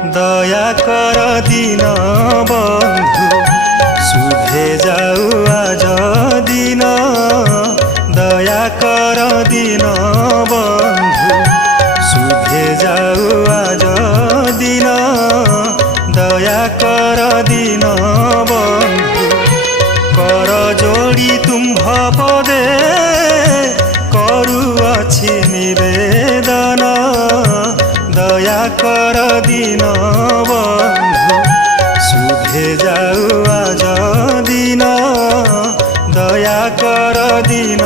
দয়া কর দিন বন্ধু শুভে যাও আজ দিন দয়া কর দিন বন্ধু শুভে যাও আজ দিন দয়া কর দিন বন্ধু কর যোড়ি তুম্ভ পদে করুଅছি নিবেদন দয়া কর দিন বন্ধু শুভে যাও আজ দিন দয়া কর দিন